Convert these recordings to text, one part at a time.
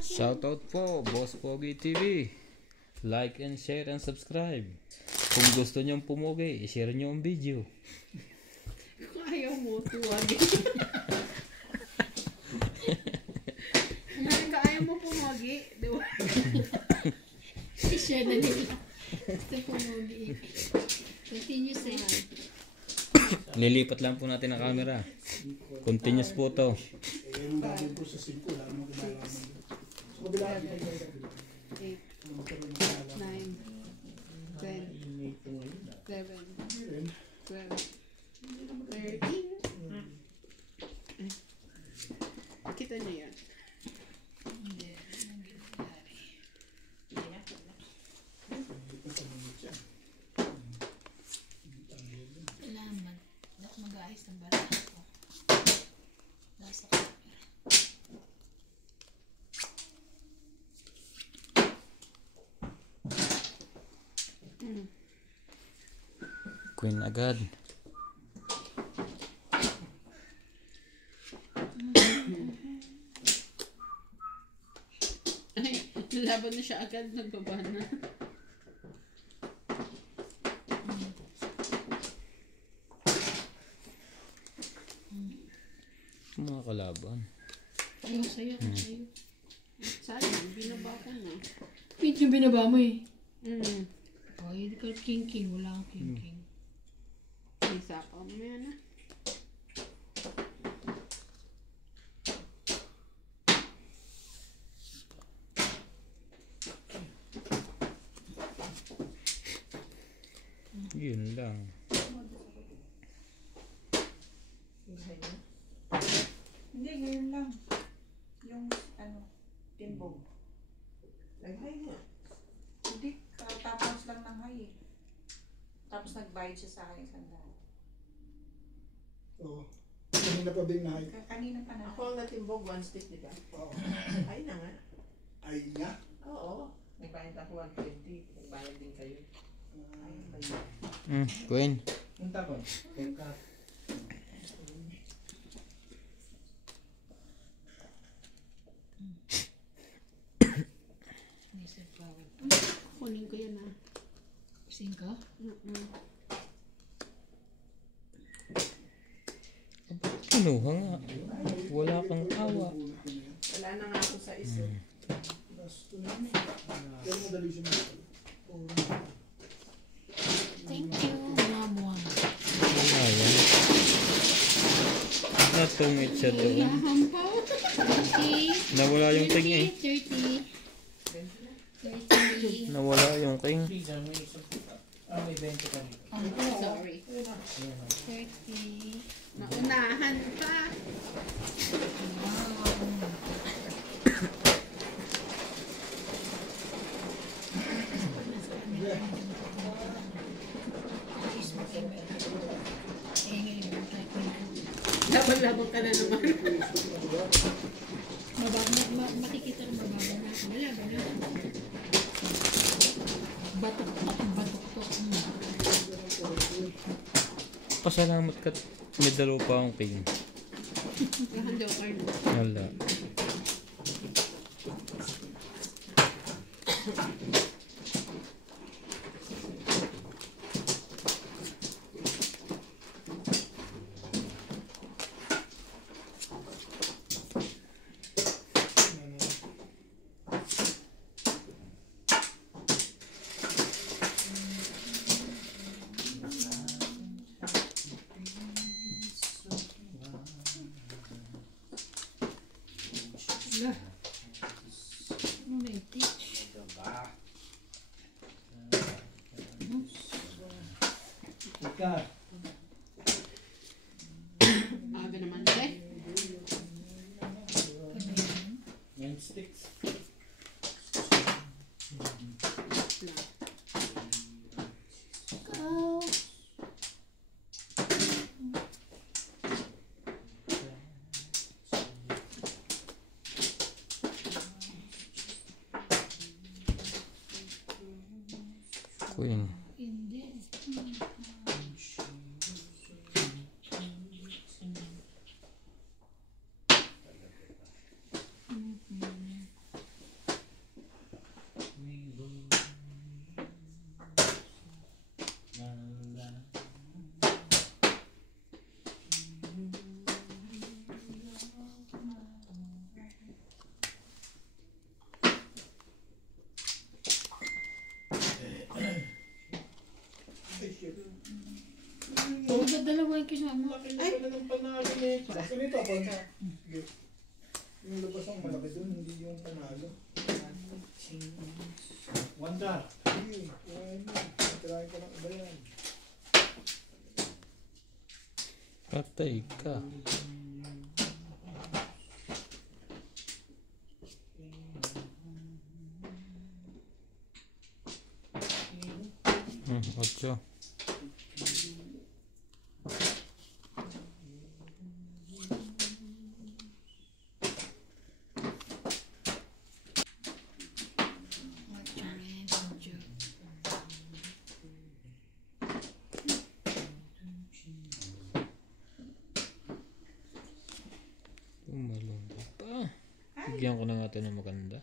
Shoutout po, Boss Pogi TV. Like and share and subscribe. Kung gusto nyong pumugi, i-share nyo ang video. Kung ayaw mo, tuwagin. Kung ayaw mo pumugi, diba? I-share na nila. Gusto pumugi. Continue say. Nilipat lang po natin ang camera. Continuous po to. Yung gagawin po sa 5, wala namang kinalaman. So, kabila 8, 9, 10, 11, 12, 13. Kita niyo yan. Salamat. Dapat mag-aayos ng bata ko. Nasa camera. Queen agad. Ay, laban na siya agad, nagbaba na. Mga kalaban. Ayaw sa'yo. Ayaw. Sayang, binaba ko na. Wait, yung binaba mo eh. Mm. Oh, hindi ka king-king. Wala kang king-king. Isa pa mo yan ah. Yun lang. Hindi, ngayon lang. Yung, timbog. Nag-high nga. Hindi, tapos lang ng high eh. Tapos nagbayad siya sa akin isang daan. Oo. Kanina pa ba yung nahay? Kanina pa na. Ako ang natimbog, 1 stick, di ba? Oo. Ay na nga. Ay nga. Oo. Nagbayad ako 120. Nagbayad din kayo. Ay ba yun? Queen. Yung tapon. Nisip flower. Kunin ko yan ah. Pusing ka? Kinuha nga. Wala kang awa. Wala na nga ako sa iso. Pero madali siya mga. Thank you. Wala mo. Wala yan. Natungit siya doon. Hampaw. 30. Nawala yung king eh. 30. 30. Nawala yung king. May 20 ka rin. Oh, Sorry. 30. Naunahan pa. Laban-laban ka na naman. Makikita ko mababa na ako. Wala, wala. Batok to. Pasalamat ka. May dalawa pa akong king. Lahan daw card. Wala. Ano na i-teach? Aga naman siya. 9 sticks. Go! Queen. Hindi. kinuha mo? Laki na pala ng panalo nito. Kasi nito, pag yung labas ang malaki doon, hindi yung panalo. Wanda. Sige, kuhain mo. Tirahin ka ng iba yan. Patay ka. Ocho. Malungkot pa. Bigyan ko na nga ito ng maganda.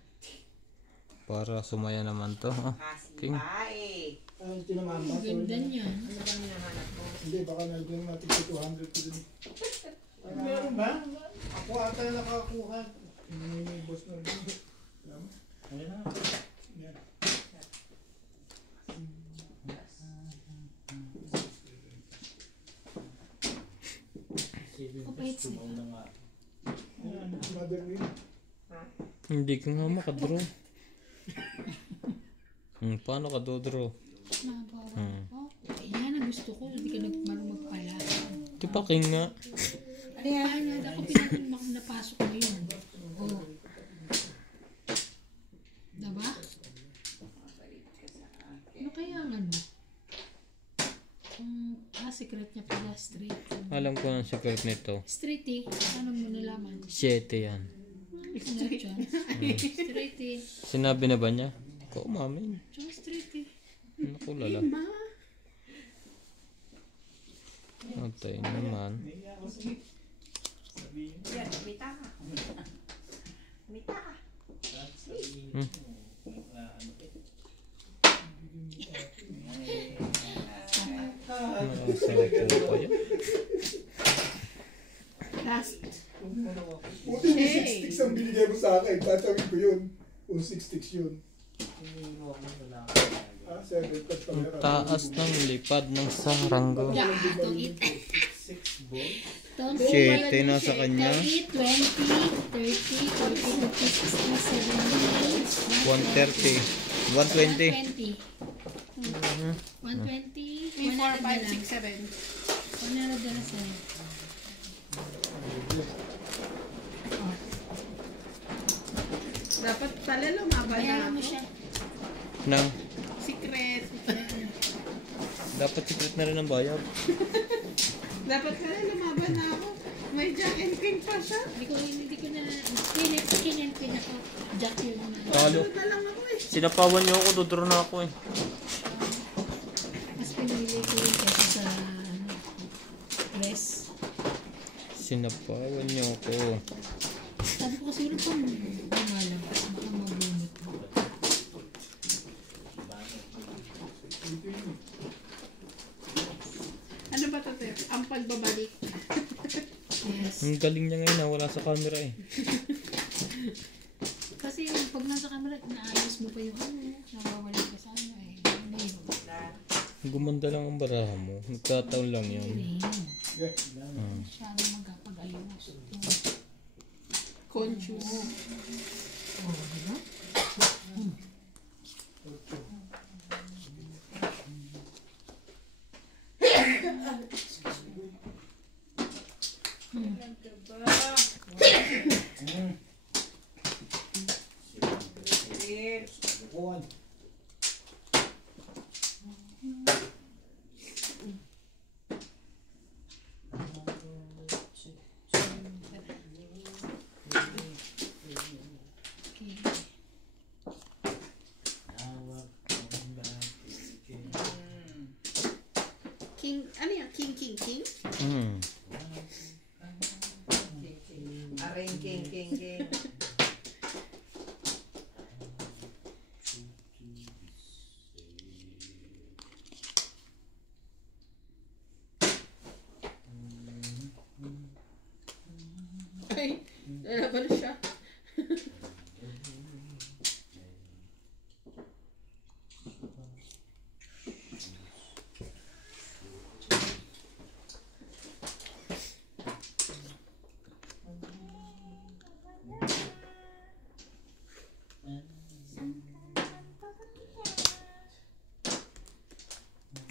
Para sumaya naman to. Ha? King. Bae. Ano tinamama? Ang ganda niyan. Ano bang hinahanap mo? Hindi, baka nalagyan natin sa 200 ko dun. Meron ba? Ako ata nakakuha. Hindi yung boss na rin. Alam mo? Ayan na. Yan. Kapait sila. Ayan, mother rin. Hindi ka nga makadraw. Paano ka dodraw? Oh, yan ang gusto ko. Hindi ka nagmarang magpala. Di pa king nga. Ano yan? Ako pinapin napasok mo yun. Oh. Diba? Ano kaya ang ano? Secret niya pala. Straight. Alam ko ang secret nito. Straight eh. Ano mo nalaman? 7 yan. Straight yan. Straight eh. Sinabi na ba niya? Ko, mami. Tsaka straight eh. Naku, lala. Atay naman. Yan, mita ka. Mita ka. Nakasarap po kayo. Last. Buti yung 6 sticks ang binigay mo sa akin. Tatawin ko yun. Kung 6 sticks yun. Ah, 7 cut pa meron. Taas ng lipad ng saranggo. Yeah, itong it. 6 balls. Itong 7 na sa kanya. 20, 30, 40, 50, 60, 70, 130. 120. 120. 3, 4, 5, 6, 7. 100 na sa'yo. Dapat pala lumaban na Bayaran mo ako. siya. Nang, Secret. dapat secret na rin ang bayad. Dapat pala lumaban na ako. May Jack and King pa siya. Hindi ko na, kinenpin ako. Jack yun na. Talo. Doon na lang ako eh. Sinapawan niyo ako, dudro na ako eh. Mas pinili ko yun kasi sa press. Sinapawan niyo ako. Sabi ko kasi yun pang lumalabas. Baka mabunot mo. Ano ba ito? Ang pagbabalik. Yes. Ang galing niya ngayon, wala sa camera eh. Kasi yung pag nasa camera, naayos mo pa yung ano. Nawawala ka sa ano eh. Hindi. Gumanda lang ang baraha mo. Nagkataon lang yan. Masyado magkapag-ayos. Conscious. Oh, diba? One. Okay. King, ano yan? King? Aring king. Ay, lalaban siya.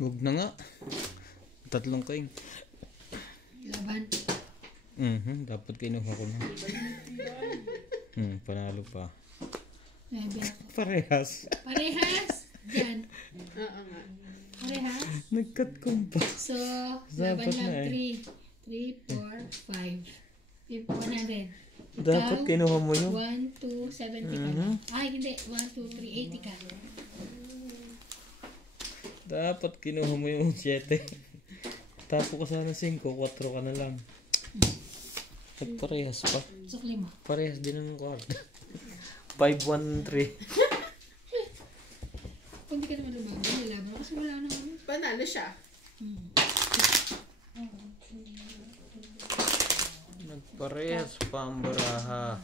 Huwag na nga. Tatlong kaing. Laban. Dapat kinuha ko na. Panalo pa. Ay, biyak. Parehas. Parehas. Diyan. Oo nga. Parehas. Nagkat-kum pa. So, Dapat laban lang na eh. 3, 4, 5. 100. Dapat kinuha mo yun. 1, 2, 70 ka na. Ay, hindi. 1, 2, 3, 80 ka. Dapat kinuha mo yung 7. Tapo ka sana 5, 4 ka na lang. Nagparehas pa. Sukli mo. Parehas din ang kwarta. 5, 1, 3. Kung di ka naman lumaban, lalaban kasi wala na kami. Panalo siya. Nagparehas pa ang baraha.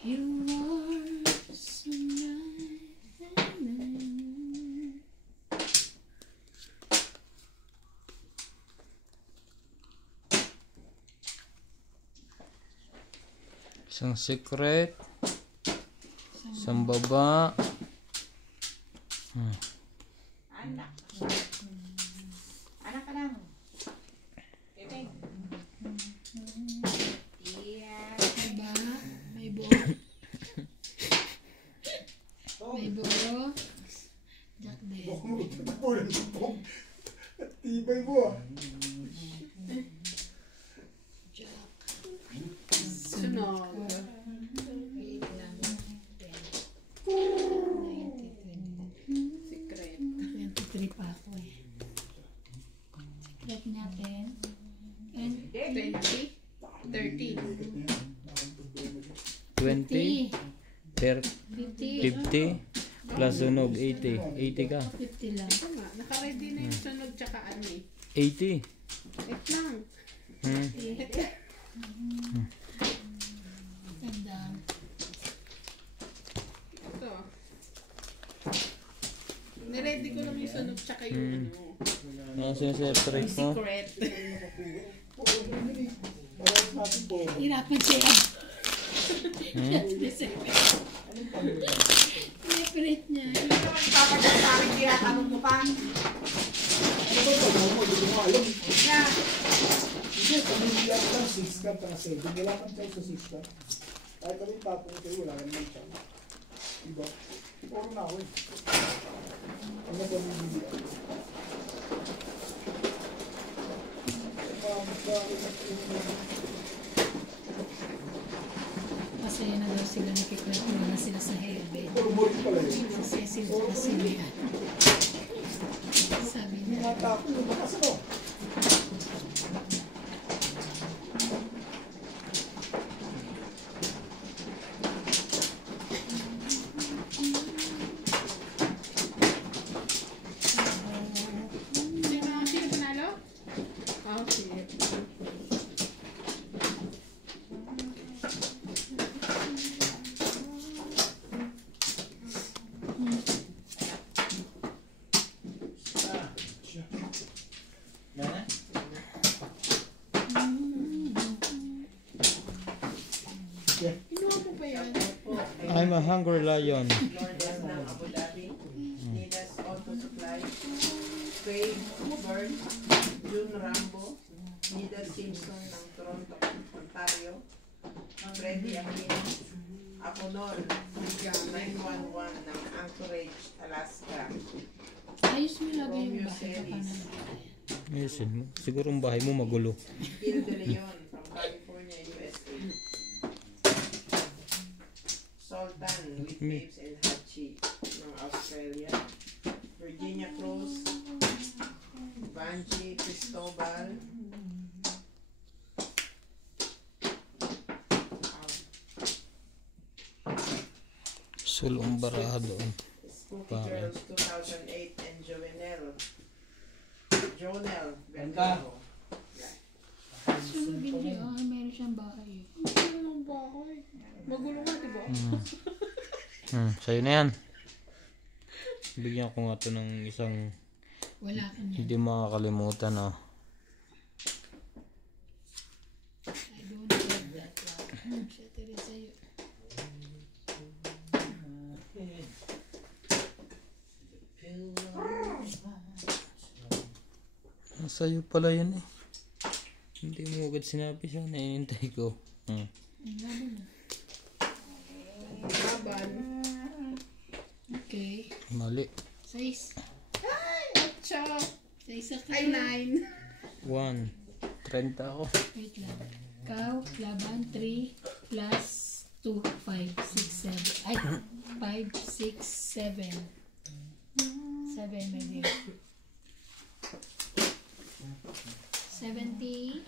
You are so nice. Isang secret. Isang baba. Anak. Anak ka lang. Kevin. Yeah. Diba? May buo. May buo. Jack din. Tibay mo ah. Jack. Sunod. Wait lang. 90, Secret. 23 pa ako eh. Secret natin. And 20. 30. 20, 30, 50. 50, plus sunog, 80. 80 ka. 50 lang. Tama. Naka-ready na yung sunod tsaka ano eh. 80. Wait lang. Ganda. Ito. Niready ko lang yung sunod tsaka yung ano. Ano sineseparate mo? Secret. Hirapan siya. Separate niya. Papagat sa akin kaya tanong mo pa. Ano ba ito? Hindi mo alam. Yeah. Hindi, pamilya ko lang 6 ka para 7. Wala kang choice sa 6 ka. Kahit kami tapong kayo, wala ka naman siya. Diba? Puro na ako eh. Ano ba pamilya? Kasi na daw sila nakikwento na sila sa helmet. Puro mo rin pala yun. Kasi sila sila yan. Sabi Hindi niya. nga tapong yung bakas ano. Sino panalo? Oh, shit. Kinuha mo pa yan? I'm a hungry lion. Lourdes ng Abu Dhabi. Nidas Auto Supply. Craig Burn. June Rambo. Nidas Simpson ng Toronto, Ontario. Freddy Aquino. Aponol. 911 ng Anchorage, Alaska. Ayos mo lagi yung bahay ka pa naman. Ayusin mo. Siguro ang bahay mo magulo. Gil De Leon from California, USA. Sultan with Babes and Hachi ng Australia. Virginia Cruz. Angie Cristobal. Sulong baraha doon. Spooky Pare. Girls 2008 and Jonel Ganda. Vergara. Sunugin niya, meron siyang bahay. Magulo nga, diba? Sa'yo na yan. Bigyan ko nga to ng isang Wala ka niya. hindi makakalimutan, oh. I don't have that one. Siya tira sa'yo. Sa'yo pala yun eh. Hindi mo agad sinabi siya, naiintay ko. Ang laban na. Laban. Okay. Mali. 6. Atcha. 6 ako. Ay, 9. 1. 30 ako. Wait lang. Ikaw, laban, 3 plus 2, 5, 6, 7. Ay, 5, 6, 7. 7, my dear. 70.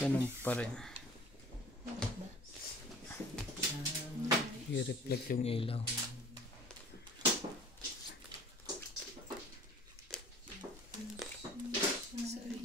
Ganun pa rin. I-reflect yung ilaw. Sorry.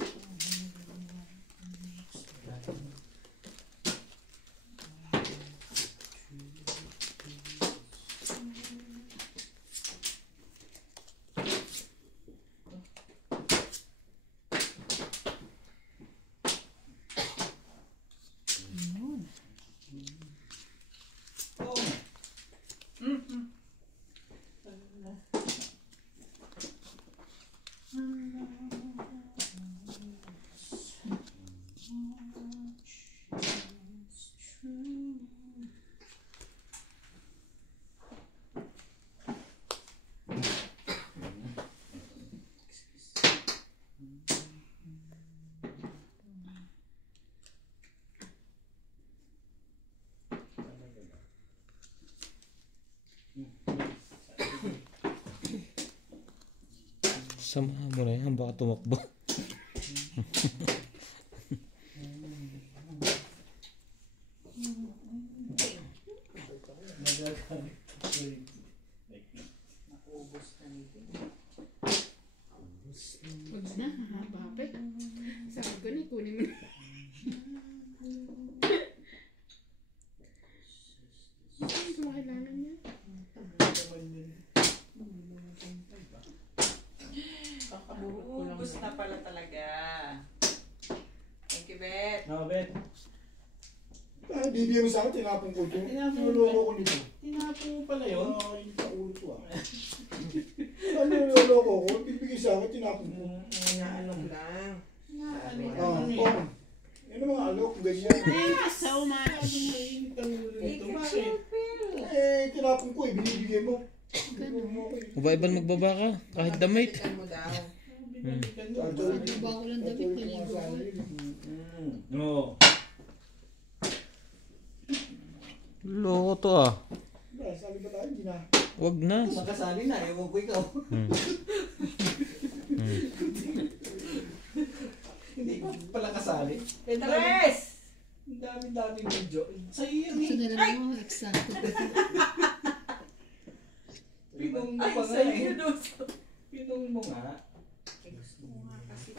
Yun. Samahan mo na yan, baka tumakbo. Naubos na nito. Wag na, hahaba pa. Sabi ko na, kunin mo na. Saan ko makilala niya? Ubus na pala talaga. Thank you, Bet. Bet. Bibigyan mo sa akin, tinapon ko ito. Tinapon mo Niloloko ko nito. Tinapon mo pala yun? Hindi ka ulo to ah. Ano niloloko ko? Bibigyan sa akin, tinapon ko. Inaalok lang. Oo. Yan ang mga alok, ganyan. Thank you so much. Tinapon ko eh, binibigyan mo. Mabaiban magbaba ka, kahit damit. Tingnan mo daw. Nagba ko lang damit, naligo ko. No. Loko to ah. Sabi ba tayo, hindi na. Wag na. Magkasali na, ewan ko ikaw. Hindi ko pala kasali. Tres! Ang dami-dami video. Sa'yo yan Gusto eh. nila mo, eksakto. Pinong mo Ay, pa nga sa'yo eh. yun. Pinong mo nga. Gusto mo nga kasi.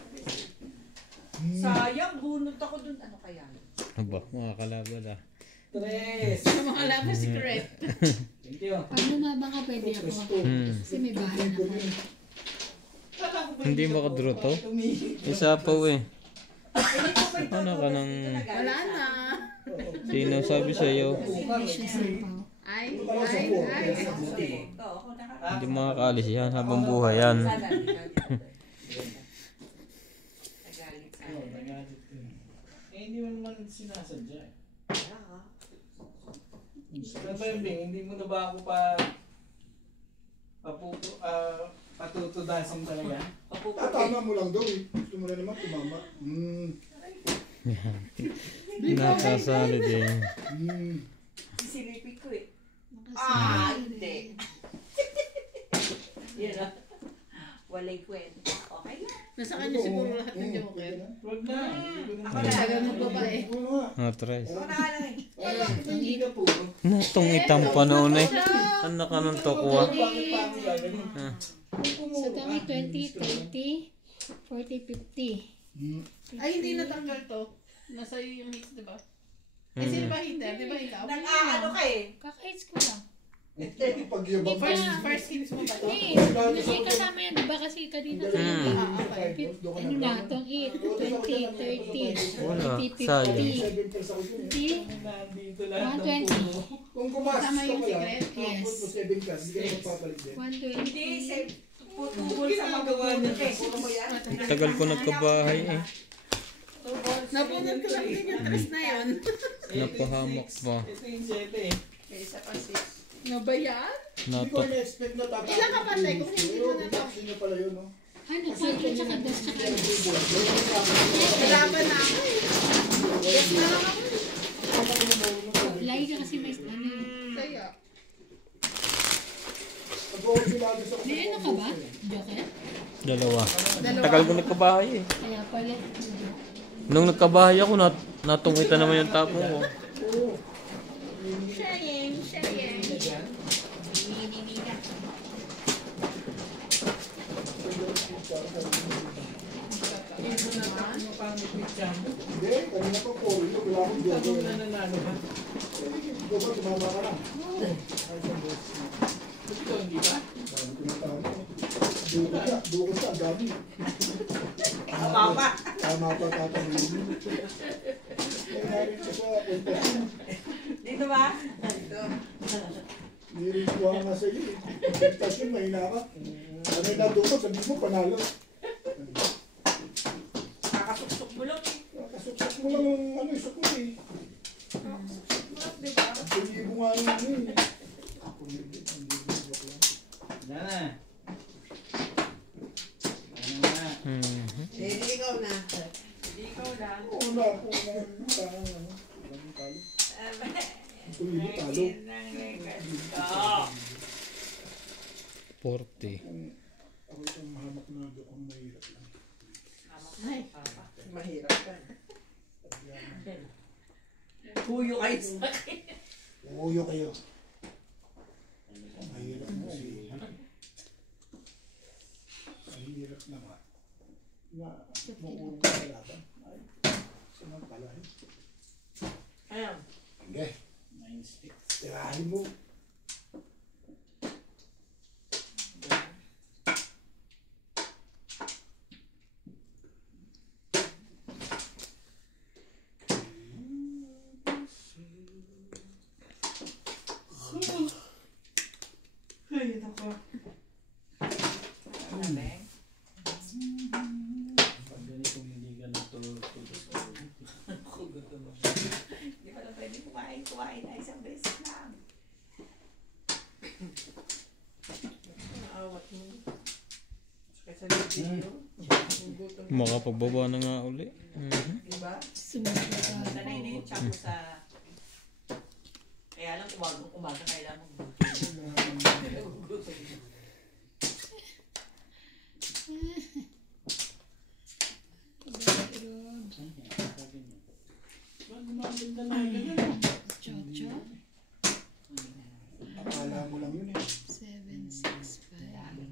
Sayang, bunot ako dun. Ano kaya? Aba, makakalaban ah. Tres. Sa mga labo secret. Thank you. Pag lumabang ka, pwede ako. Kasi may bahay na ako. Kala ko ba Hindi hindi makadraw ako to? tumihig? Isa pa eh. Ano ka nang... Wala na. Sino sabi sa'yo? Hindi siya sampaw. Ay. Hindi makakaalis yan habang buhay yan. Oo, nagalit ko. Eh, hindi mo naman sinasadya eh. Hindi mo na ba ako patutudasin talaga? Tatama mo lang daw eh. Gusto mo na naman tumama. Nakasalid eh. Sisilipin ko eh. Hindi. Yan ah. Walay kwento. Okay lang. Nasa kanya siguro lahat ng joker. Huwag na. Ako na. Tagal ng babae. Natres. Ako na lang eh. Hindi ka po. Natong itampa noon eh. Ano ka nung tokwa? So kami 20, 30, 40, 50. Ay, hindi natanggal to. Nasa iyo yung hits, di ba? Ay, sino ba hitter? Di ba ikaw? Nag-ano ka eh. Kakahits ko lang. Pagyabang First hits mo ba to? Hindi kasama yan. Diba kasi kanina sa ano na, itong 8, 20, 30, Wala. 50, 50, Sayang. 50, Nandito lahat ng 120, puno. Kung gumastos Kasama ka yung pala, secret? Yes. put mo 7 cash, hindi ka na magpapalit din. 120. Hindi, putubol sa magagawa eh. Puro mo yan. Tagal ko nagkabahay eh. Napunod ko lang din yung tres na yun. Napahamak pa. Ito yung 7 eh. May isa pa 6. Ano ba yan? Hindi ko Natok. na-expect na tatapos. Ilan ka patay kung hindi mo na to? Sino pala yun, no? Ano, 5 tsaka 2 tsaka Kalaban na ako eh. Yes na lang ako. lagi ka kasi may ano eh. Kaya. May ano ka ba? Joker? Dalawa. Tagal ko nagkabahay eh. Kaya pala. Nung nagkabahay ako, natungitan naman yung tapong ko. Sharing. Ito na ano pang picture mo? Hindi, kanina pa po. Wala akong Tanong joker. na nanalo ba? Joker, tumama ka lang. Ito, hindi ba? Dami ko ng tama. Dukot ka, ang dami. Tama pa. Tama pa tatanungin. May narin ka sa kontasyon. Dito ba? Dito. Nirituwa nga sa iyo. Kontasyon, mahina ka. Ano yung nadukot, sabi mo, panalo. Kakasuksok mo lang eh. Kasuksak mo lang yung ano, isok mo eh. Kakasuksok mo lang, di ba? Hindi mo nga yung ano eh. Ako hindi, joke lang. Yan na. Ano na? Hindi ikaw na. Hindi ikaw lang. Una ako na parang ano, walang talo. Tuloy mo talo. 40. Ako itong mahamak na joke ang mahirap lang. Mahirap ka. Puyo kayo sa akin. Uuyo kayo. Mahirap na si... Mahirap na nga. Na, mauulong ka sa laban. Ay, sinang pala eh. Ayan. Hindi. 9 sticks. Tirahin mo. Ay, nako. Ano ba eh? Pag ganitong hindi ka natulog. Ako gusto mo. Hindi pa lang pwede kumain na isang beses lang. Awat mo. Kaya sa video. Makapagbaba na nga uli. Diba? Sumunod ka. Sanay na yung chop mo sa... Kaya lang umaga kailangan mo. Ba't gumaganda na ganun? Chocho. Akala mo lang yun eh. 7, 6, 5.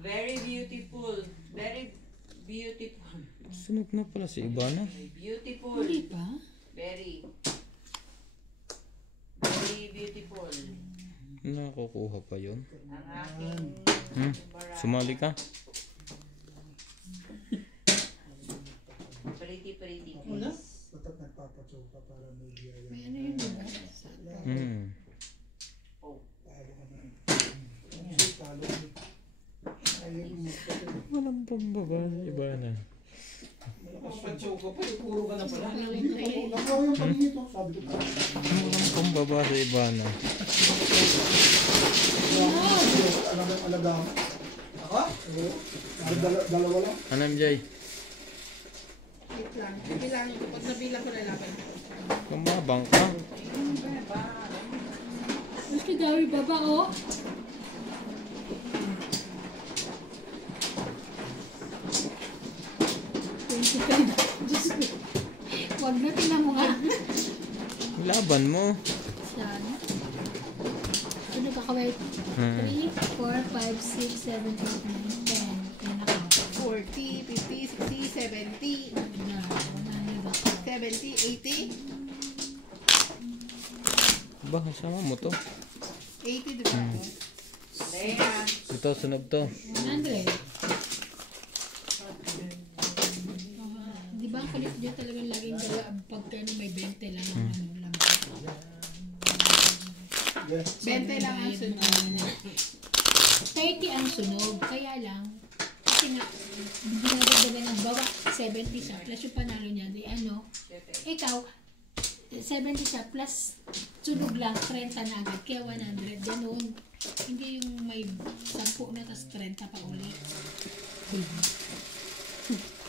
Very beautiful. Very beautiful. Sunog na pala si Ibana. Beautiful. Hindi pa? Very. Very beautiful. Nakukuha pa yun. Ang aking barang. Sumali ka. Pretty, Wala? please. Ba't nagpapachow ka para may biyaya? May ano yun diba? Talo ka na. Kasi talo mo. Ayaw mo magpapit. Walang pambaba si Ibana. Malakas choco pa, puro ka na pala. Hindi ko pa nakaw yung paningin to. Sabi ko pa. Mukhang pambaba sa iba na. Alam mo yung alaga mo? Ako? Oo. Dalawa lang. Ano, MJ? Wait lang. Bilang, pag nabilang ko lalaki. Kumabang ka. Mas kagawi baba, oh. Diyos ko. Huwag na, tinan mo nga. Laban mo. Saan? Ano ka kawait? 3, 4, 5, 6, 7, 8, 9, 10. Yan ako. 40, 50, 60, 70, Na, 100 ako. 70, 80. Ba, sama mo to. 80, diba? Ayan. Ito, sunog to. 100. Di ba kulit dyan talagang laging dala pagka may 20 lang ang ano lang. 20 lang ang sunod. 30 ang sunog. Kaya lang, kasi nga, dinadagdagan ng bawa 70 siya plus yung panalo niya. Di ano, ikaw, 70 siya plus sunog lang, 30 na agad. Kaya 100, ganun. Hindi yung may 10 na tas 30 pa ulit.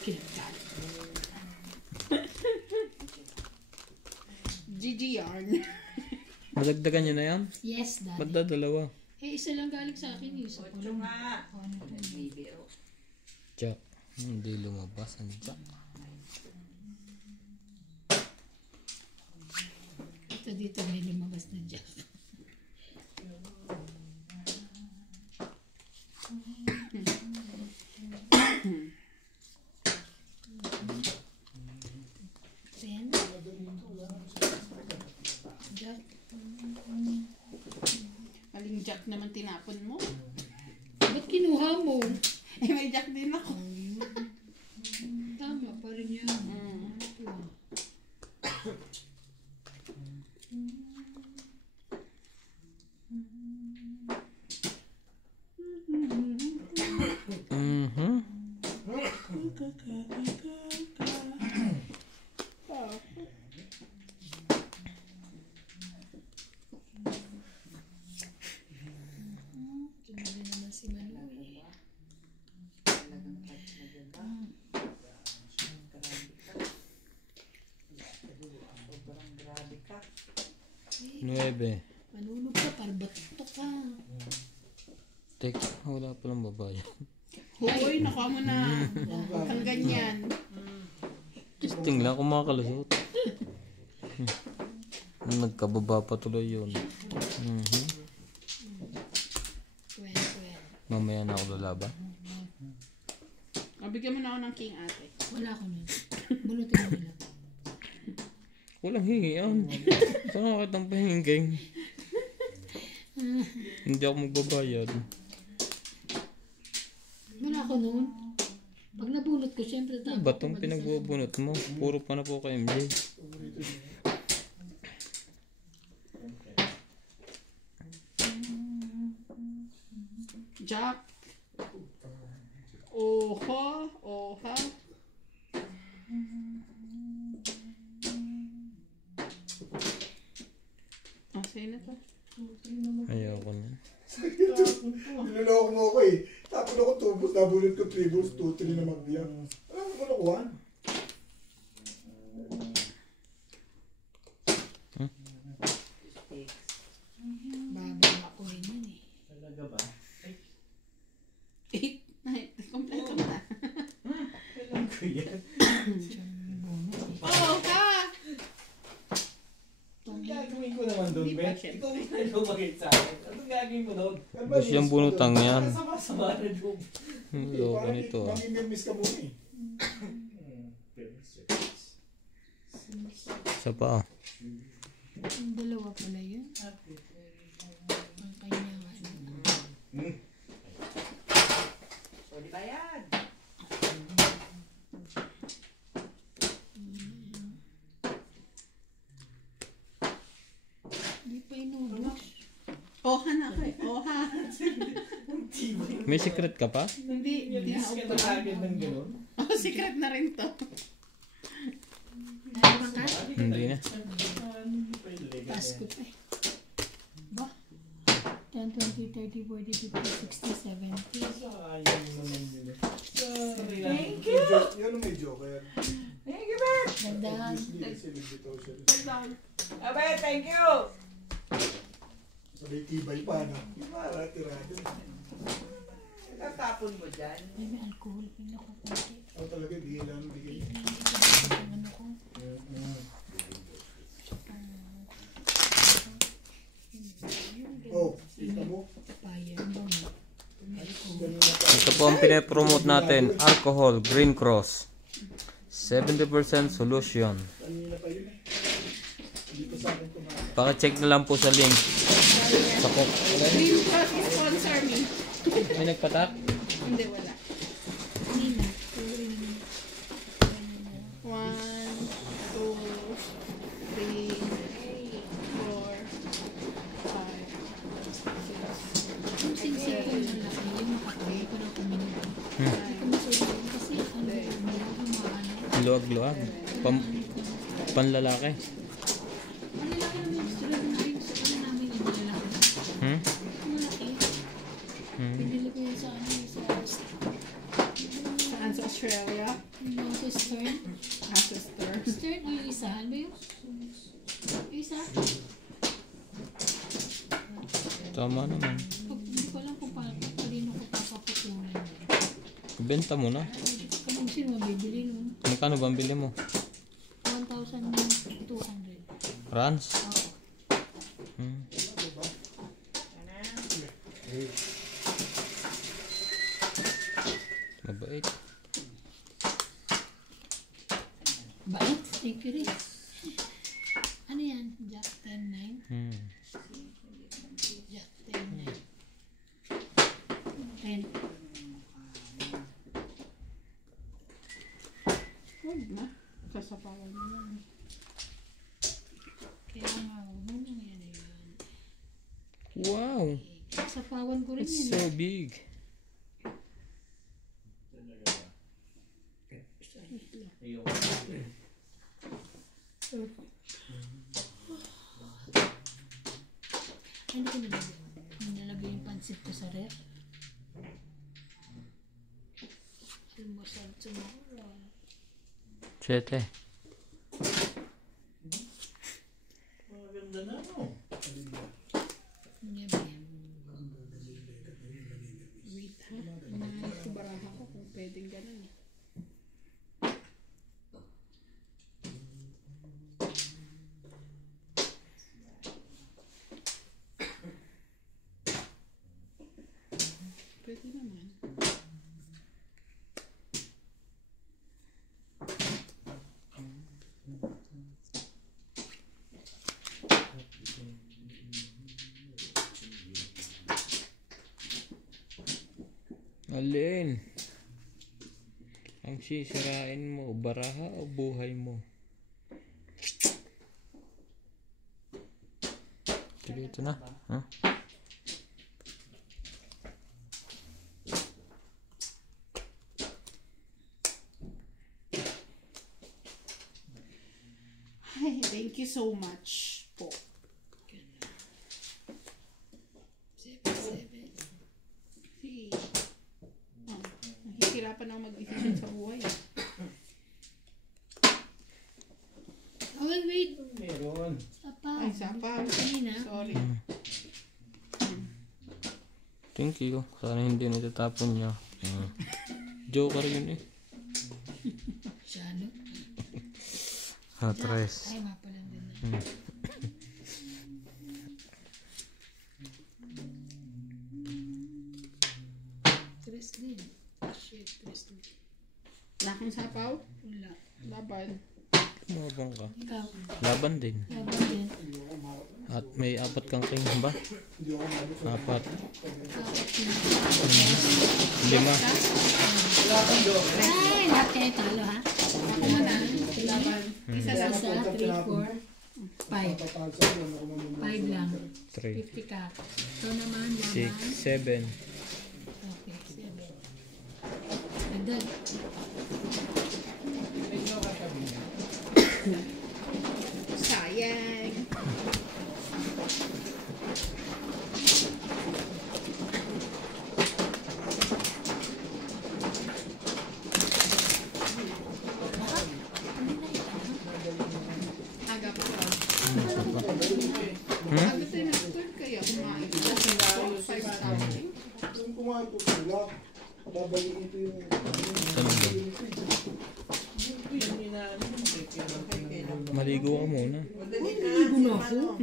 Kinagkal. GG yarn. Madagdagan nyo na yan? Yes, Ba't daddy. dalawa? Eh, isa lang galing sa akin. Isa ko Ocho lang. nga. Ano ko yun? Baby, oh. Jack. Hindi lumabas ang Jack. Ito dito may lumabas na jack. Ten. Jack. Maling jack naman tinapon mo. Ba't kinuha mo? Eh, may jack din ako. Tama pa rin yan. Ito ah. Mhm. Tumuli naman si Manoy. Talagang catch na dyan ba? Sobrang grabe ka. 9. Manulog ka, parbato ka. Tek, wala palang babae. Hoy, nakuha mo na. Huwag kang ganyan. Testing lang kung makakalusot. Nagkababa pa tuloy yun. Mhm. 12. Mamaya na ako lalaban. Mabigyan mo na ako ng king ate. Wala ko nun. Bunutin mo nila. Walang hingian. Saan ka kitang pahingking? Hindi ako magbabayad. Wala ko nun. Pag nabunot ko, syempre Ano ba itong pinagbubunot mo? Puro pa na po kay MJ. Jack. Oha. Oha. Ah, sa'yo na to. Ayoko na. Niloloko mo ako eh. Tapos ako tubos, nabunod ko 3 balls, 2-3 na magbiyak. Alam mo nakuha? Bababa ko rin yun eh. Talaga ba? 8, 9. Kompleto mo na. Alam ko yan. Oh, ka! Anong gagawin ko naman doon, Hindi Ben? pa siya. Ikaw may nalumagay sa akin. Anong gagawin mo doon? Tapos yung bunutang yan. Sama-sama na doon. Loko nito ah. Mamimimiss ka muna eh. Isa pa ah. Yung dalawa pala yun. Ang kanya nga. O, di ba yan? Hindi pa inubos. Oha na ako eh. Oha. May secret ka pa? Hindi. Hindi Yes, na ka na agad ng gano'n. Oh, secret na rin to. Hindi na. Pasko pa eh. Ba? 10, 20, 30, 40, 50, 60, 70. Thank you. Yun ang may joker. Thank you, Bert. Gandaan. Abay, thank you. Sabay tibay pa, no? Tira-tira. Tatapon mo dyan. May alcohol. Pila ko konti. Ako talaga, bigay lang, bigay. Ang ano ko. Oh, kita mo? Fire. Ang bango. Ganun na pa. Ito po ang pinapromote natin. Alcohol, Green Cross. 70% solution. Kanina pa yun eh. Dito sa akin kumain. Paki-check na lang po sa link. Sa cook. Green Cross sponsor me. May nagpatak? Hindi, wala. Nina. 1, 2, 3, 4, 5, 6, Yung sinsip ko na lang. Yung makakaya ko na kuminito. Hmm. Hindi ko masulit kasi ano yung maano. Luwag-luwag. Panlalaki. Ano lang yung student drinks. Ano namin yung malalaki. Hmm? Malaki. Hmm. Pinili ko yun sa ano Saan sa Australia? sa Stern. Sa store. Stern o yung isa? Ano ba yun? Yung isa? Tama naman. Hindi ko alam kung paano ko papaputunan. Benta mo na. Kung sino mabibili nun? Magkano ba ang bili mo? 1,200. Rans? Oo. Hmm. Mabait. Bait? Thank you rin. Ano yan? Jack 10-9? Hmm. Jack 10-9. 10. Huwag na. Sasapawan mo lang. Kaya nga, huwag mo nang yan yan. Wow! Sasapawan ko rin It's yun. so big. Hindi ko nilagay. Nilagay yung pansit ko sa ref. Almusal tomorrow. 7. Maganda na, no? Yum, yum. Wait ha. Unahan ko baraha ko kung pwedeng ganun. Pwede naman. Alin? Ang sisirain mo, baraha o buhay mo? Sige, ito na. Huh? Ay, thank you so much po. 7. Si... Oh, nahihirapan ako mag-decision sa buhay. Oh, wait. Meron. Sapaw. Ay, sapaw. Kanina. Sorry. Thank you. Sana hindi natatapon niya. Joker yun eh. Siya, no? Hatres. Ay, mapalang din na. Tres din. Shit, tres din. Wala kang sapaw? Wala. Laban. Mabang ka. Ikaw. Laban din. Laban din. At may 4 kang king ba? 4. Apat na. 5. Ay, lahat kayo talo, ha? Ako muna. Laban. Isa lang. Isa, 3, 4, 5. 5 lang. 3. 50 ka. Ito naman, 6. laban. 7. Okay, 7. Agad. Maligo ka muna. Madali na. Ligo na ako.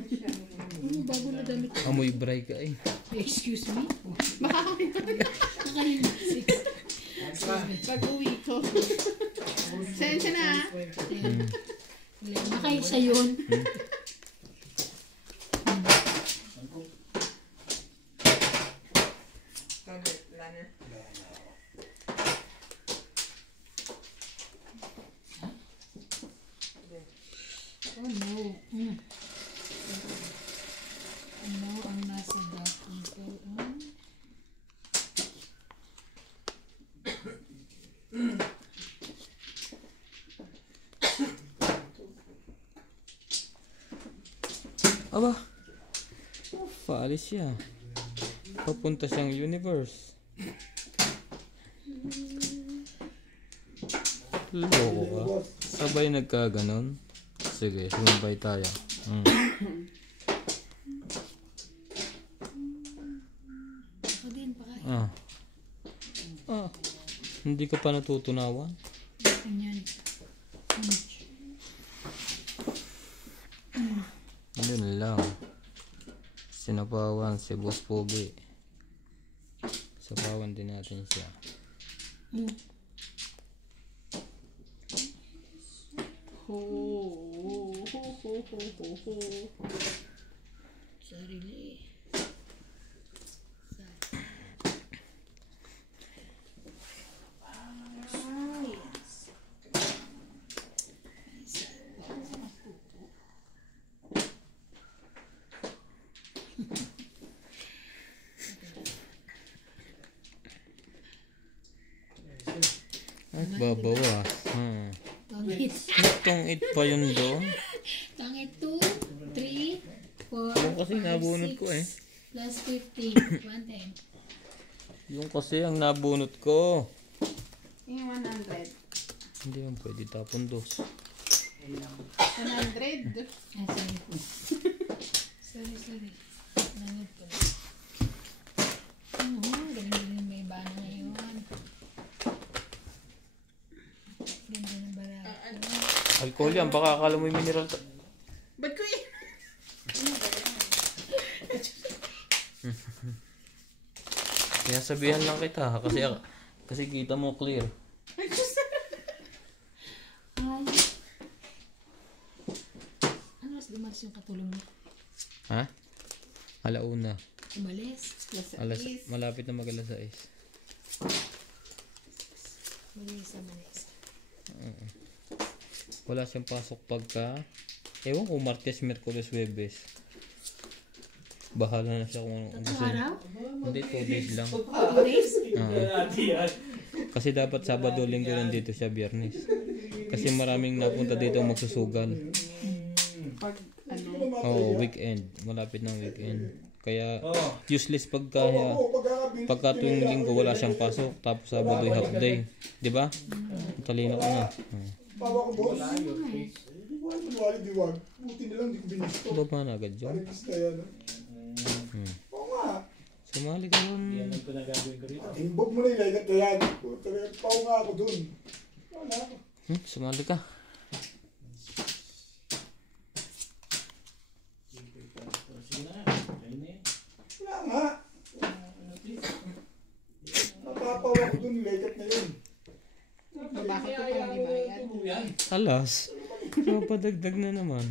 Ano, bago na damit. Amoy bray ka eh. Excuse me? Nakalimutin. Pag-uwi ko. Sensya na ah. Nakaisa yun. Wala na. Oh no. Ano ang nasa document ko? Aba. Paalis siya. Papunta siyang universe. Loko ka. Sabay nagkaganon. Sige, sumabay tayo. Ako din, pakain. Hindi ka pa natutunawan? Ganyan. Yun lang. Sinapawan si Boss Pogi. Sapawan din natin siya. Sarili. At babawas. Tangit. Itong it pa yun doon. Tangit 2, 3, 4, Yung kasi nabunot ko eh. plus 15. 110. Yung kasi ang nabunot ko. Yung 100. Hindi yan pwede tapon dos. 100. Sorry. Sorry. Nangat ko. Galing-galing may bana ngayon. Ganda ng barako. Alcohol yan, baka akala mo yung mineral. Ba't ko eh? Kaya sabihan lang kita kasi kita mo clear. Ay. Ano mas dumalis yung katulong mo? Ha? Alauna. Umalis. Malapit na mag-alas 6. Malis. Wala siyang pasok pagka ewan ko Martes, Miyerkules, Huwebes. Bahala na siya kung ano gusto niya. Araw? Hindi, 2 days lang. 2 days? Kasi dapat Sabado, Linggo nandito siya, Biyernes. Kasi maraming napunta dito magsusugal. Pag ano. Oo, weekend. Malapit ng weekend. Kaya useless pagka tuwing Linggo wala siyang pasok. Tapos Sabado half day. Diba? Talino ka na. Bawa ko, boss. Diwag. Buti na lang, hindi ko binisto. Baba na agad yun. Parikis na yan. Oo nga. Sumali ka yun. Inbog mo na ilagay ka yan. Pao nga ako dun. Wala ako. Sumali ka. Wala nga. Napapaw ako dun, ilagay na yun. Bakit ko kung di bayad? Alas. Mapadagdag na naman.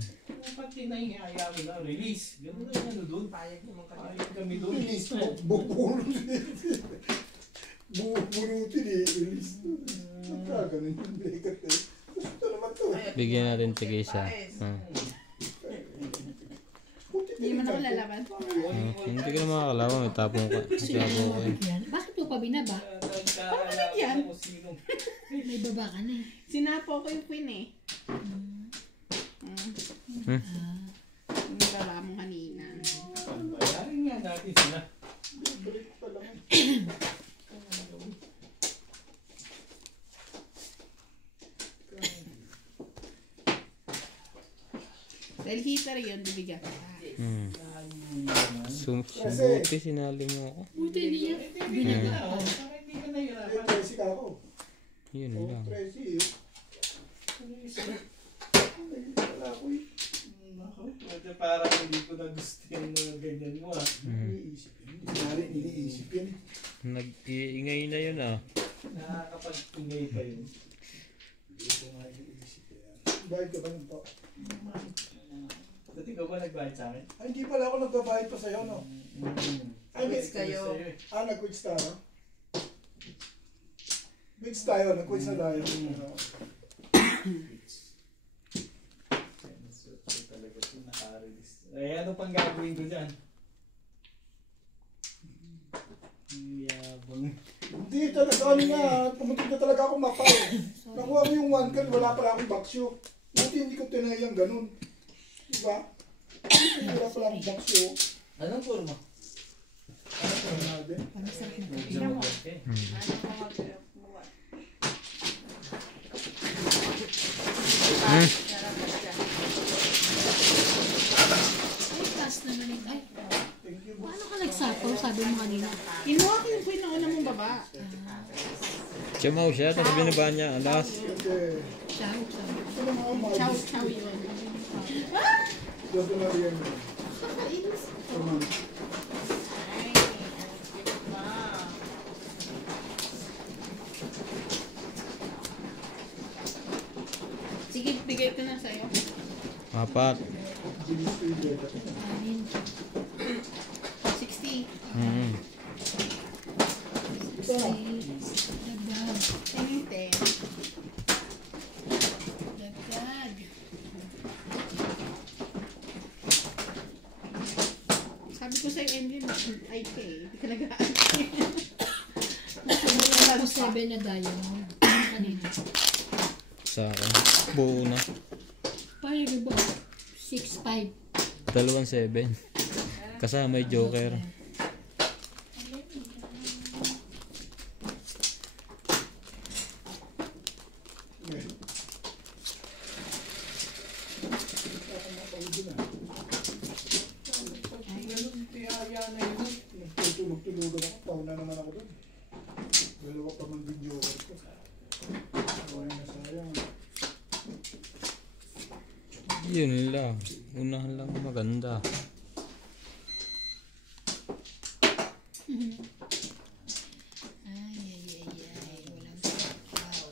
Pati na yung ayaw na release. Ganun na yung ano doon. Payag kami doon. Release mo. Bubunutin. Bubunutin eh. Release mo. Ganun yung ilagay eh. Gusto naman to. Bigyan natin tigay siya. Hindi mo na lalaban. Hindi ka na makakalawa. May tapong ka. Sabo ko eh. Bakit mo pa binaba? yan? May baba ka na eh. Sinapo ko yung queen eh. Yung nilala mo kanina. Bayarin nga natin sila. Dahil heater yun, bibigyan ka. Buti sinali mo ako. Buti niya. Binaba ka. Hindi ka nahihirapan. Tracy ka ako. Yun lang. Tracy eh. Wala ko eh. Ito parang hindi ko na gusto yung mga ganyan mo ah. Iniisip yan. Kunyari, iniisip yan eh. Nag-iingay na yun ah. Nakakapag-ingay pa yun. Hindi ko nga iniisip yan. Bayad ka ba nun to? Dati ka ba nagbayad sa akin? Ay, hindi pala ako nagbabayad pa sa'yo, no? Ay, Quits kayo. nag-quits tayo? Quits tayo, nag-quits na tayo. Talaga ito naka-release. Eh, ano pang gagawin ko dyan? Yabang. Hindi, talaga ano nga, pumunta na talaga ako Macau. Nakuha ko yung 1 card, wala pala akong baksyo. Buti hindi ko tinayang ganun. Diba? Wala pala akong baksyo. Anong forma? Sinabi. Masarap na kape. Tingnan mo. Ano ka magbuwa? Ay, taas naman ito. Ay, Thank you. paano ka nagsapaw? Sabi mo kanina. Kinuha ko yung pinauna mong baba. Chumaw siya, tapos binaba niya. Alas. Okay. Ciao, ciao. Ito na mga Chow, umabis. chow yun. Diyan ko na riyan. Kakainis. Come on. Ay, ba? Sige, bigay ko na sa'yo. 4. Bilis ko yung data. Amin. 60. Mm. Ito na. Dagdag. 10. Dagdag. Sabi ko sa'yo, Emily, ay pay. Hindi ka nag-aan. Ako 7 na diamond. Ano kanina? Sa akin. Buo na. Paano yung ba? 6-5. 2-7. Kasama yung joker. Okay. Ganun, tiyaya na yun. Nagtutulog-tulogan ako. Pauna naman ako doon. Dalawa pa man din joker ko. Wala na sayang. Yun lang. Unahan lang maganda. Ay, ay, ay, ay. Walang sapaw.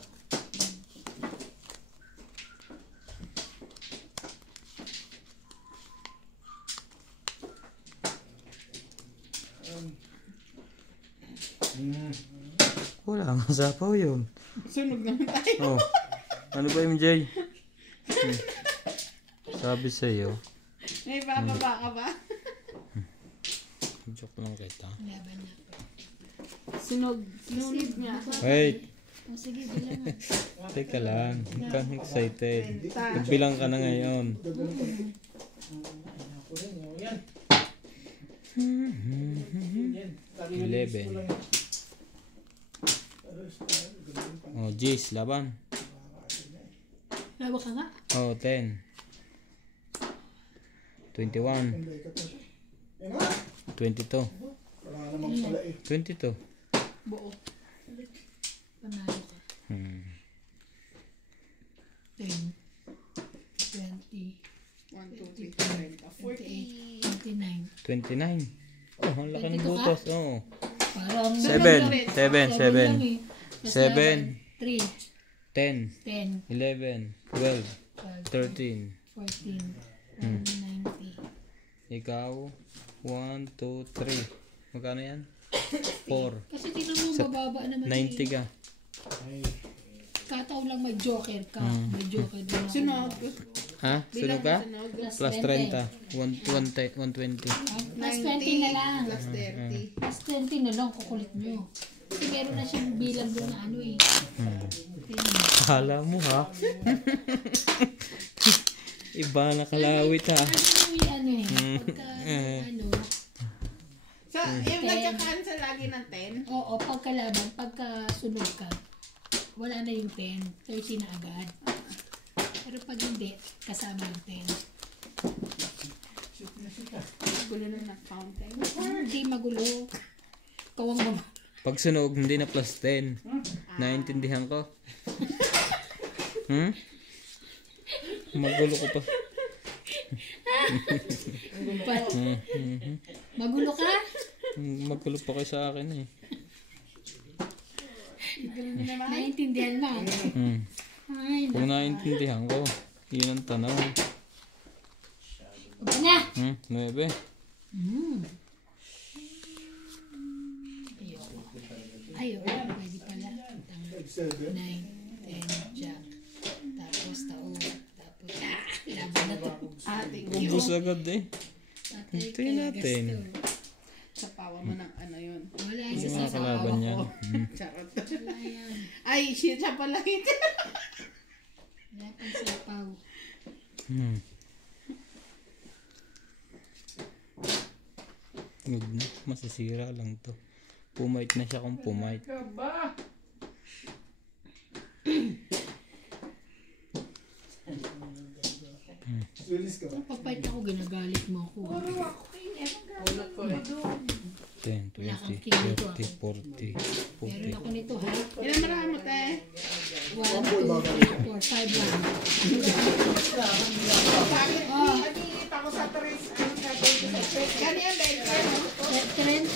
Wala nga sapaw yun. Sunog naman tayo. Oh. Ano ba MJ? Sabi sa'yo. May bababa ka ba? Joke lang kita. Laban na. Sunog. Sinunod niya. Wait. O sige, bilang nga. Teka lang. Huwag kang excited. Magbilang ka na ngayon. Ako rin, oh, yan. 11. Oh, Jace, laban. Lawa ka nga. Oh, 10. 21. Hindi ka to. Yan na. 22. Wala namang pala eh. 22. Buo. Panalo ka. 10. 20. 1, 2, 3, 4, 28. 29. 29. Oh, ang laki ng 22 ka? butos. Oo. Parang 7. 7. 7. 7. 7. 3. 10. 10. 11. 12. 12. 13. 14. 90. Ikaw. 1, 2, 3. Magkano yan? 4. Kasi tingnan mo, bababa naman. 90 ka. Kataon lang may joker ka. May joker din ako. Sunog. Ha? Sunog ka? Sunog. Plus 30. 120. Plus 20 na lang. Plus 30. Plus 20 na lang, kukulit nyo. Kasi meron na siyang bilang doon na ano eh. Akala mo ha? Iba na kalawit ha. Ano yung ano eh. Pagka ano. So, yung nagka-cancel lagi ng 10. Oo, pagkalaban, pagka sunog ka, wala na yung 10. 30 na agad. Pero pag hindi, kasama yung 10. Gulo na ng-counting. Hindi magulo. Kawang mama. Pag sunog, hindi na plus 10. Naintindihan ko. Hmm? Magulo ko pa. Magulo ka? Magulo pa kayo sa akin eh. Naiintindihan mo? Ay, Kung naiintindihan ko, yun ang tanong. Huwag na. 9. Ayoko, pwede pala. 9, 10, jack. Tapos tao. Tapos, laban na to. Thank you. Ubus agad eh. Tatay ka Tingnan natin. Sa pawa mo ng ano yun. Wala Yung isa mga sa kalaban niya. Charot. Wala yan. Ay, siya pala ito. Wala pang sapaw. Good na. Masisira lang to. Pumait na siya kung pumait. Release ka ba? Papait ako, ginagalit mo ako. Ulot ko rin. 10, Wala kang 20, king dito, 30, 40, Meron ako nito, ha? Ilan marami mo, te? 1, 2, 3, 4, 5 lang. Bakit? Oh, Nakikita ko sa tres, ano sa 27. Ganyan, dahil ko. 30.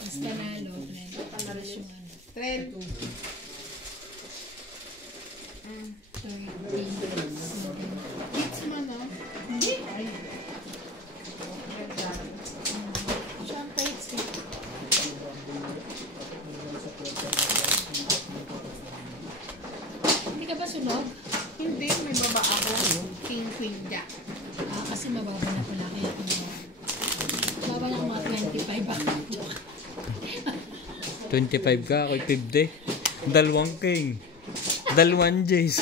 Mas panalo. 30. Panalo yung ano. Trend. 30. Hits mo, no? Siyempre, it's Hindi ka ba sunog? Hindi, may baba ako. King, queen, jack. Kasi mababa na pala kaya ako mababa na mga 25 ako. Joke. 25 ka, ako'y 50. Dalawang king. Dalawang jays.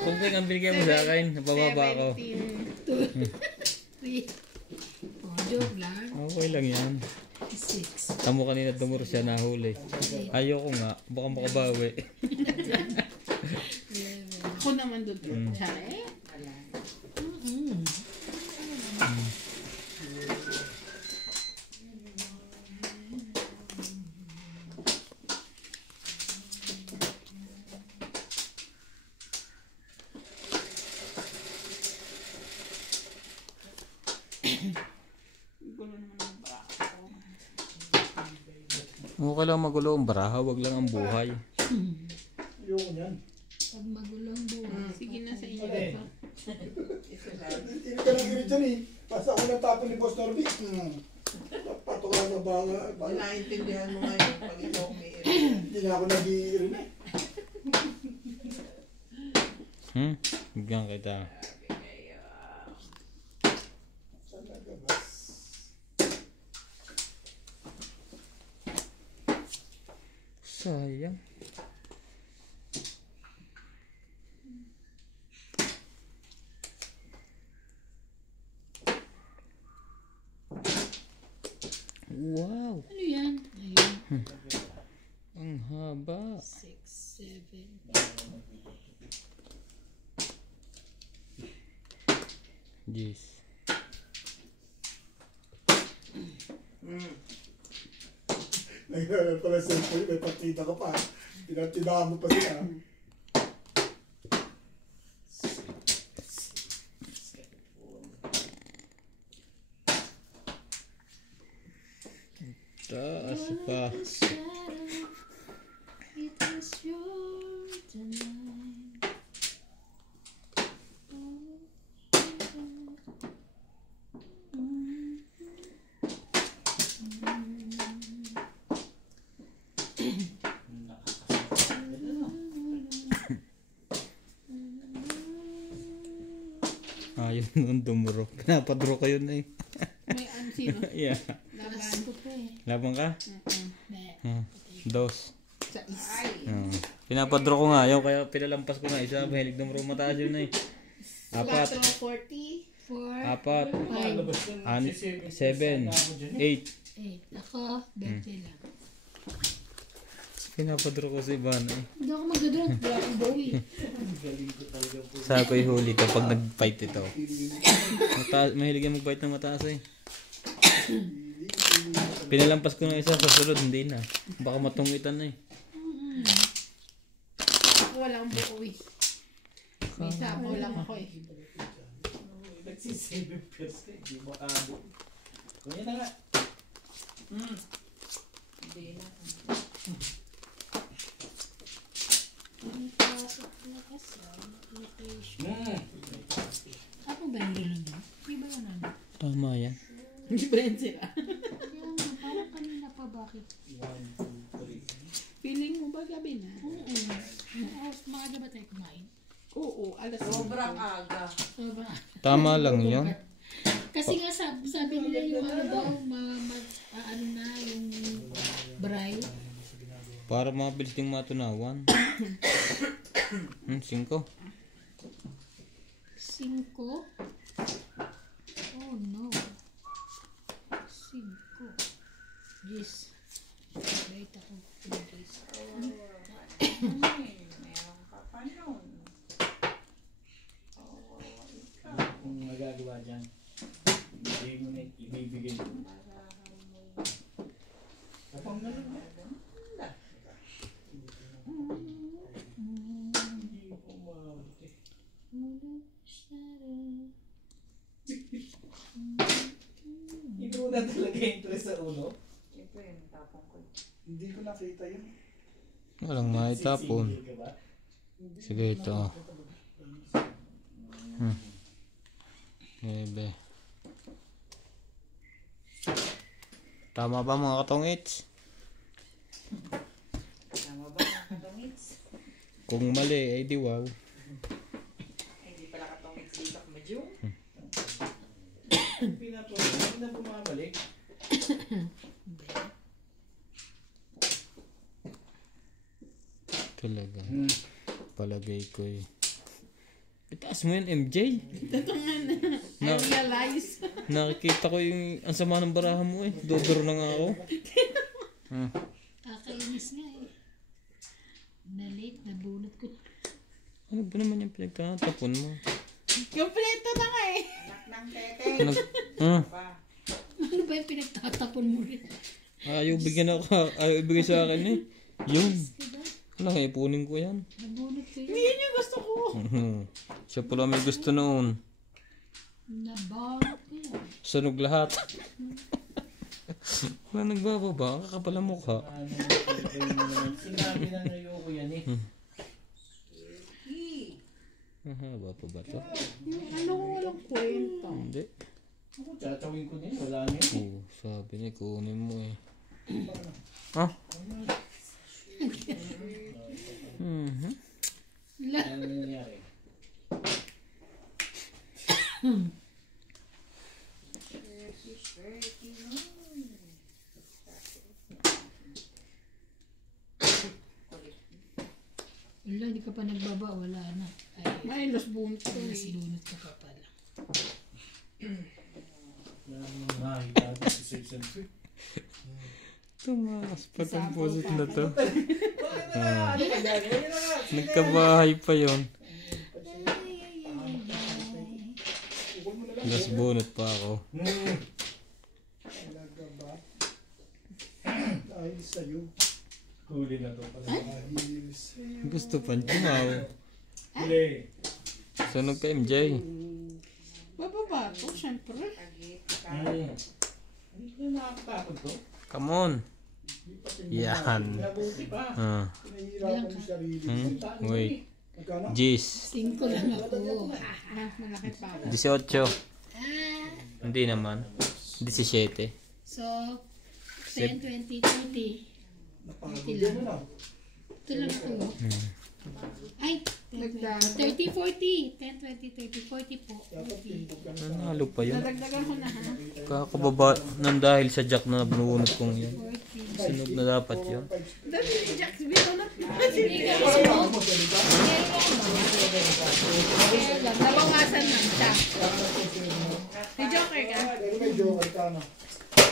Kung king ang binigay mo sa akin, bababa ako. 17. Joke lang. Okay lang yan. 6. Tamo kanina dumuro siya nahuli. Ayoko nga, baka makabawi. Ako naman doon. Tsare. Okay lang magulo ang baraha, wag lang ang buhay. Ayoko niyan. Pag magulong buhay. Sige na sa inyo. Hindi ka lang ganit dyan eh. Basta ako natapon ni Boss Norby. Patok lang sa banga. Naintindihan mo ngayon pag ikaw may Hindi na ako nag-iirin eh. Bigyan kita. Talaga ba? Sayang. Wow, Ano yan? Ayun. ang haba. 6, 7. Yes. Nagkaroon pala sa cellphone, may partida ka pa. Tindahan mo pa siya. Taas pa. It was your tonight. Ayun nun dumuro. Pinapadro kayo na eh. May sino? Yeah. Laban. Ko pa eh. Laban ka? Ne. Dos. Sa isa. Pinapadro ko nga. Yung kaya pinalampas ko nga. Isa, mahilig dumuro mataas yun na eh. 4. 440. 4, 4. 7. 8. 8. Ako, 20 lang. Pinapadro ko si Ivana eh. Hindi ako magdodrop. Wala akong Bowie. Sabi ko huli kapag nag-fight ito. Mahilig yung mag-fight ng mataas eh. Pinalampas ko ng isa sa sulod, hindi na. Baka matungitan na eh. Ako walang buoy. May sabaw lang ako eh. Nagsisave first eh. Hindi makabot. Ganyan na nga. Hindi na. Ang pasok na kasi, application. Ako ba yung gano'n yun? Di ba yun ano? Tama yan. Hindi ba yan sila? Kaya nga, parang kanina pa bakit? 1, 2, 3. Feeling mo ba gabi na? Oo. Maaga ba tayo kumain? Oo, alas Sobrang aga. Sobra. Tama lang yun. Kasi nga sabi nila yung ano daw, ano na, yung braille. Para mabilis ding matunawan. 5. 5? Oh no. 5. Yes. Wait ako. Yes. Meron ka pa nun. Oo, ikaw. Kung magagawa dyan, ibigay mo na, ibibigay mo. Kapag ganun na. Hindi ko mawala. Hindi mo na talaga interest sa ulo. Ito yung tapong ko. Hindi ko nakita yun. Walang maitapon. Single ka ba? Sige ito. Bebe. Tama ba mga katongits? Tama ba mga katongits? Kung mali ay di wow. Ay, hindi pala katongits dito ka madyong. Hindi na bumabalik. Talaga. Palagay ko eh. Itaas mo yun, MJ. Totoo nga na. I realize. Nakikita ko yung ang sama ng barahan mo eh. Dodoro na nga ako. Kakainis nga eh. Na-late, nabunot ko. Ano ba naman yung pinagtatapon mo? Kompleto na nga eh. Anak ng teteng. Pa. Ano ba yung pinagtatapon mo rin? Ayaw bigyan ako. Ayaw ibigay sa akin eh. Yun. Diba? Wala, ipunin ko yan. Nabunot ko Hindi yun. yun yung gusto ko. Siya pala may gusto noon. Nabunot ko yun. Sunog lahat. Wala nagbababa. Ang kakapal ang mukha. Sinabi na ayoko yan eh. Mahaba pa ba ito? Yung ano ko walang kwenta. Hindi. Ako, tsatawin ko din. Wala niya. Oo, sabi niya kunin mo eh. Ha? Ano nangyari? Wala, hindi ka pa nagbaba. Wala na. Ay, los bunot ko Mas eh. bunot ka pa pala. Nakita ko si Simpson. Tumakas pa itong pusit na to. Bakit na ano ka dyan? Ayun na nga. Nagkabahay pa yon. Gas bunot pa ako. Talaga ba? Dahil sa'yo. Huli na to pala. Dahil sa'yo. Gusto pa tumaw. Huli. Sunog ka MJ. Bababa to, syempre. Hindi na nakakatakot to. Come on. Yan. Nabuti pa. Pinahirapan yung sarili. Wait. Magkano? Gis. 5 lang ako. Ah, malaki pa ako. 18. Ah, Hindi naman. 17. so, 10, 20, 30. Napakagod mo na. Ito lang ako. Ay, 30, 40. 10, 20, 30, 40 po. Dapat timpog ka na. Nanalo pa yun. Dadagdagan ko na ha. Kakababa nang dahil sa jack na bununod kong yun. 40. Sunog na dapat yun. Dati ni Jax, binunot ko. Hindi ka sunog. Nabawasan man siya. May joker ka? Pero may joker ka na.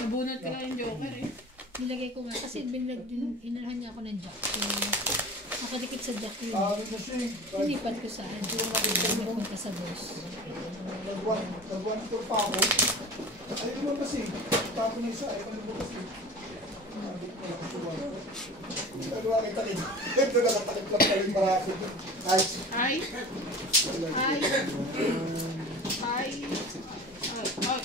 Nabunot ka lang yung joker eh. Nilagay ko nga kasi inalhan niya ako ng jack. So, nakadikit sa jack yun. Ano na siya eh. Inipat ko sa akin. Pumunta sa boss. Nag-one tour pa ako. Ayaw naman kasi. Tapos na isa. Ayaw naman kasi. Ano ang itakit? Ito nakatakit lang pala yung marami. Nice. Ay. Ay. Ay. Ay.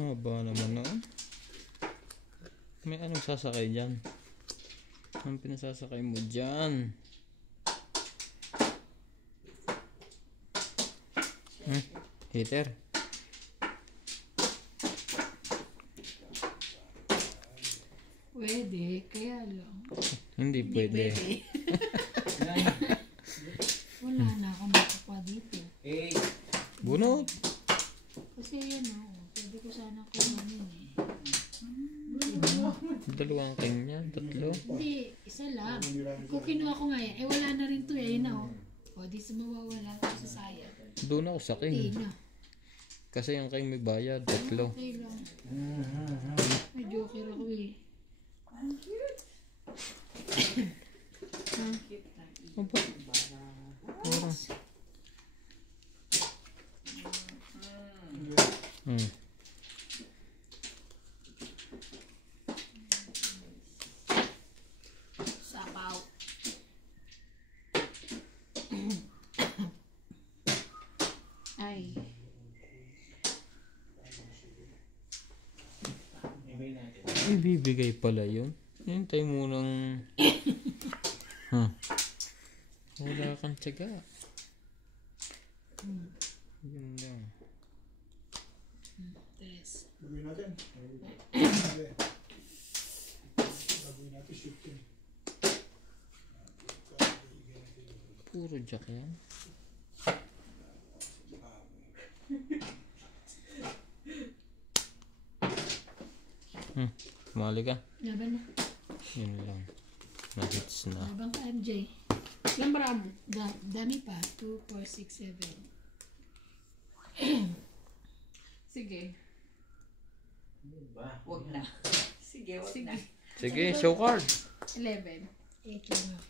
Haba naman noon. May anong sasakay dyan? Anong pinasasakay mo dyan? Heater? Pwede, kaya lang. Hindi pwede. Wala na akong makakuha dito. Bunot! Kasi yun pwede ko sana kuhanin eh. Dalawang king yan, tatlo. Hindi, isa lang. Kung kinuha ko nga yan, wala na rin to eh. Yun na O, di sa mawawala ko sa sayang. Doon ako sa Hindi king. na. Kasi yung king may bayad, tatlo. Okay lang. May joker ako eh. Aba. Parang. Sapaw. Ay. Ibibigay pala yun. Hintay mo ng... Wala kang tiyaga. Yun lang. Tres. Gawin natin. Gawin natin shifting. Puro jack yan. Mali ka. Laban na. Yun lang. Na-hits na. Laban ka MJ. Ilang bara mo? Dami pa. 2, 4, 6, 7. Sige. Huwag na. Sige, huwag na. Sige, show card. 11. 8 lang ako.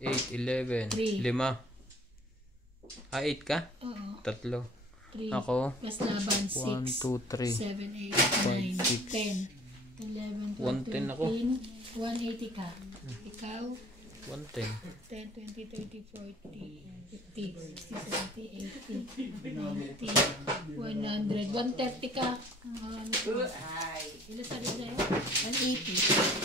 8, 11. Three. 5. 8 ka? Oo. Tatlo. 3. Ako? Plus laban 1, 6. 2, 3. 7, 8, 9, 6. 10. 11, 110 12, ako. 13. 180 ka. Ikaw? 110. 10, 20, 30, 40, 50, 60, 70, 80, 90, 100, 130 ka. Ay. Ilan sabi sa'yo? 180.